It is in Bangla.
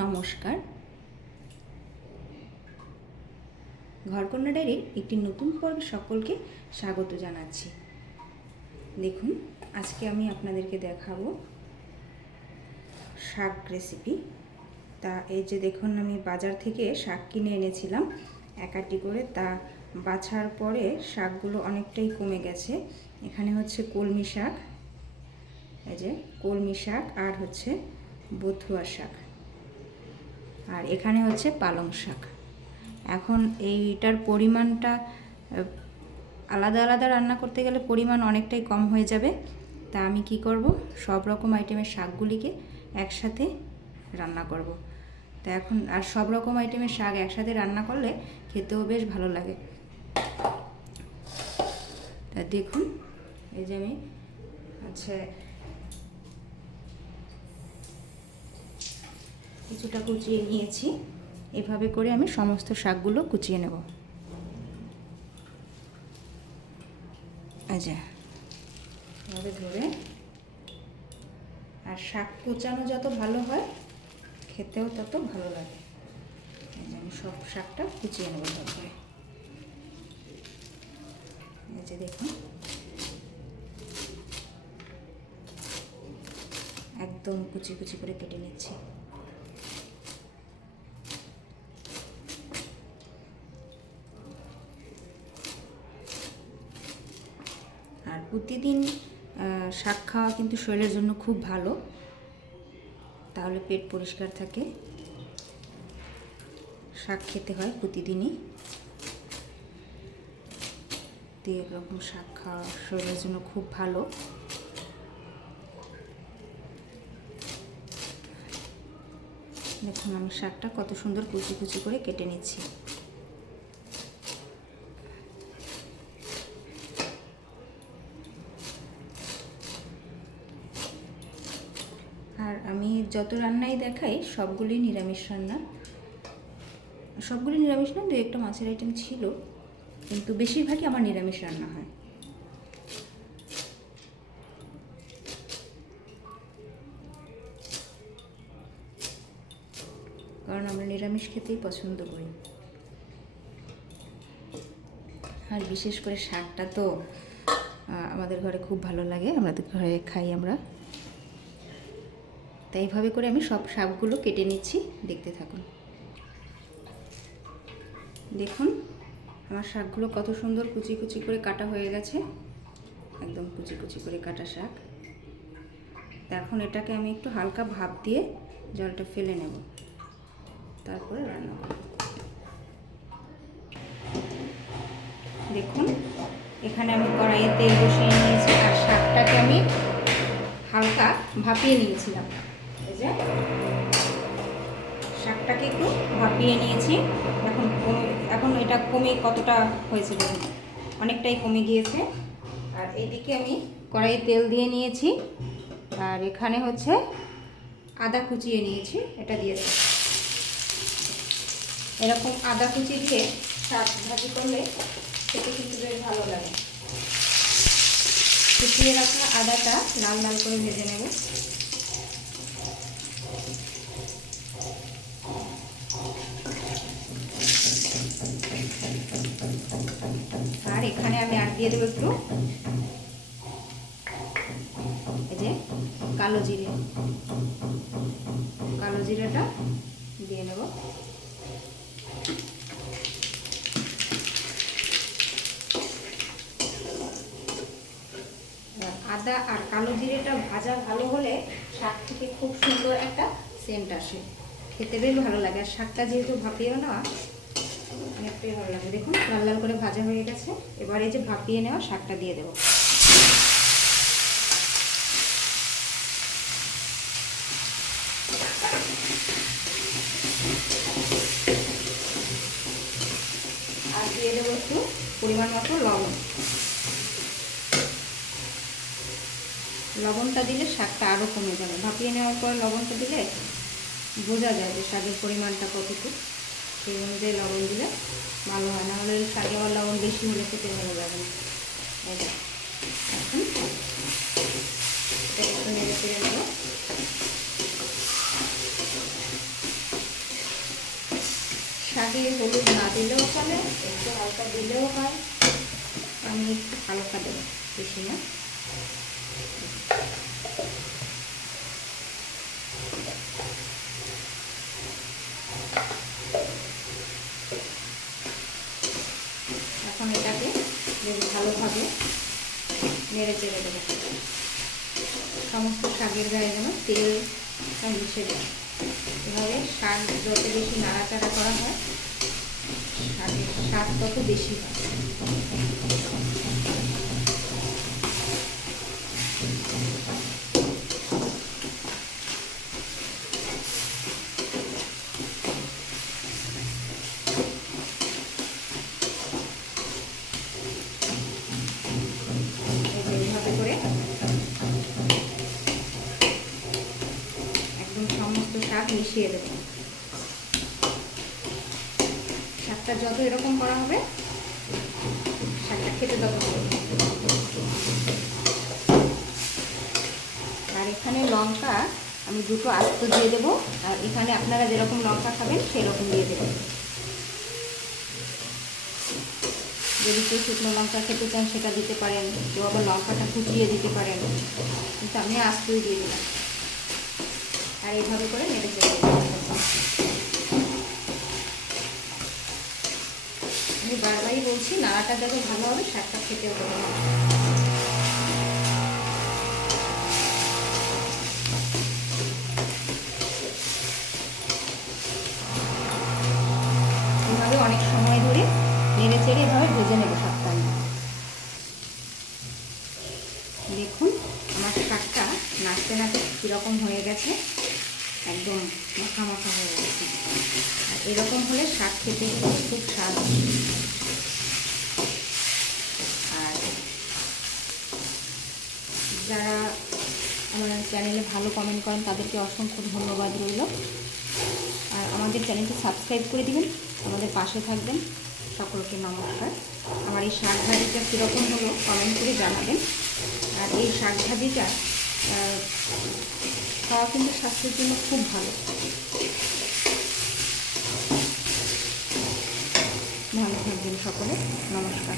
নমস্কার, ঘরকন্যা ডায়েরির একটি নতুন পর্বে সকলকে স্বাগত জানাচ্ছি। দেখুন, আজকে আমি আপনাদেরকে দেখাবো শাক রেসিপি। তা এই যে দেখুন, আমি বাজার থেকে শাক কিনে এনেছিলাম এক আটি করে। তা বাছার পরে শাকগুলো অনেকটাই কমে গেছে। এখানে হচ্ছে কলমি শাক, এই যে কলমি শাক, আর হচ্ছে বথুয়া শাক, আর এখানে হচ্ছে পালং শাক। এখন এইটার পরিমাণটা আলাদা আলাদা রান্না করতে গেলে পরিমাণ অনেকটাই কম হয়ে যাবে। তা আমি কি করব, সব রকম আইটেমের শাকগুলিকে একসাথে রান্না করব। তা এখন আর সব রকম আইটেমের শাক একসাথে রান্না করলে খেতেও বেশ ভালো লাগে। তা দেখুন, এই যে আমি কিছুটা কুচিয়ে নিয়েছি। এভাবে করে আমি সমস্ত শাকগুলো কুচিয়ে নেব। আচ্ছা, এভাবে ধরে, আর শাক কুচানো যত ভালো হয় খেতেও তত ভালো লাগে। এই যে আমি সব শাকটা কুচিয়ে নেব তারপরে। এই যে দেখুন, একদম কুচি কুচি করে কেটে নিচ্ছি। আর প্রতিদিন শাক খাওয়া কিন্তু শরীরের জন্য খুব ভালো, তাহলে পেট পরিষ্কার থাকে। শাক খেতে হয় প্রতিদিনই। এরকম শাক খাওয়া শরীরের জন্য খুব ভালো। দেখুন, আমি শাকটা কত সুন্দর কুচি কুচি করে কেটে নিচ্ছি। আর আমি যত রান্নাই দেখাই সবগুলি নিরামিষ রান্না। সবগুলি নিরামিষ না, দু একটা মাছের আইটেম ছিল, কিন্তু বেশিরভাগই আমার নিরামিষ রান্না হয়। কারণ আমরা নিরামিষ খেতেই পছন্দ করি। আর বিশেষ করে শাকটা তো আমাদের ঘরে খুব ভালো লাগে, আমাদের ঘরে খাই আমরা। তাই এইভাবে করে আমি সব শাকগুলো কেটে নিচ্ছি, দেখতে থাকুন। দেখুন, আমার শাকগুলো কত সুন্দর কুচি কুচি করে কাটা হয়ে গেছে, একদম কুচি কুচি করে কাটা শাক। এখন এটাকে আমি একটু হালকা ভাপ দিয়ে জলটা ফেলে নেব, তারপরে রান্না করব। দেখুন, এখানে আমি কড়াইয়ে তেল বসিয়ে নিয়েছি, আর শাকটাকে আমি হালকা ভাপিয়ে নিয়েছিলাম। এই যে শাকটাকে একটু ভাপিয়ে নিয়েছি। এখন এটা কমে কতটা হয়েছে দেখুন, অনেকটাই কমে গিয়েছে। আর এদিকে আমি কড়াইয়ে তেল দিয়ে নিয়েছি, আর এখানে হচ্ছে আদা কুচিয়ে নিয়েছি, এটা দিয়ে দেব। এরকম আদা কুচি দিয়ে শাক ভাজি করলে খেতে কিন্তু বেশ ভালো লাগে। কুচিয়ে রাখা আদাটা লাল লাল করে ভেজে নেব। আর এখানে আমি আর দিয়ে দেবো একটু এই যে কালো জিরেটা দিয়ে নেব। আদা আর কালো জিরেটা ভাজা ভালো হলে শাক থেকে খুব সুন্দর একটা সেন্ট আসে, খেতে বেশ ভালো লাগে। আর শাকটা যেহেতু ভাপিয়ে নেওয়া, অনেকটাই ভালো লাগে। দেখুন, লাল লাল করে ভাজা হয়ে গেছে। এবার এই যে ভাপিয়ে নেওয়া শাকটা দিয়ে দেবো। আর দিয়ে দেবো একটু পরিমাণ মতো লবণটা দিলে শাকটা আরও কমে যাবে। ভাপিয়ে নেওয়ার পর লবণটা দিলে বোঝা যায় যে শাকের পরিমাণটা কতটুকু, সেই অনুযায়ী লবণ দিলে ভালো হয়। না হলে শাকে আবার লবণ বেশি হলে খেতে ভালো লাগে না। এখন এটা একটু নেড়ে ফেড়ে নেব। শাকে হলুদ না দিলেও চলে, একটু হালকা দিলেও হয়। আমি একটু হালকা দেবো, বেশি না। এখন এটাকে বেশ ভালোভাবে নেড়ে চেড়ে দেবো, সমস্ত শাকের গায়ে যেন তেলটা মিশে যায়। এভাবে শাক যত বেশি নাড়াচাড়া করা হয়, শাকের স্বাদ তত বেশি হয়। এইভাবে করে একদম সমস্ত শাক মিশিয়ে দেব। শাকটা যত এরকম করা হবে, শাকটা খেতে তত ভালো। আর এখানে লঙ্কা আমি দুটো আস্ত দিয়ে দেবো, আর এখানে আপনারা যেরকম লঙ্কা খাবেন সেরকম দিয়ে দেবেন। যদি কেউ শুকনো লঙ্কা খেতে চান সেটা দিতে পারেন, কেউ আবার লঙ্কাটা কুচিয়ে দিতে পারেন, কিন্তু আমি আস্তই দিয়ে দিলাম। আর এইভাবে করে নেড়ে চেড়ে আমি বারবারই বলছি, নাড়াটা যত ভালো হবে শাকটা খেতেও ভালো হবে। এভাবে অনেক সময় ধরে নেড়ে চেড়ে এভাবে ভেজে নেবে শাকটা। দেখুন আমার শাকটা নাড়তে নাড়তে কীরকম হয়ে গেছে, একদম মাখা মাখা হয়ে গেছে। আর এরকম হলে শাক খেতে খুব স্বাদ। আর যারা আমার চ্যানেলে ভালো কমেন্ট করেন তাদেরকে অসংখ্য ধন্যবাদ রইল। আর আমাদের চ্যানেলটি সাবস্ক্রাইব করে দিবেন, আমাদের পাশে থাকবেন। সকলকে নমস্কার। আমার এই শাক ভাজিটা কীরকম হলো কমেন্ট করে জানাবেন। আর এই শাক ভাজিটা খাওয়া কিন্তু স্বাস্থ্যের জন্য খুব ভালো। ভালো থাকবেন সকলে, নমস্কার।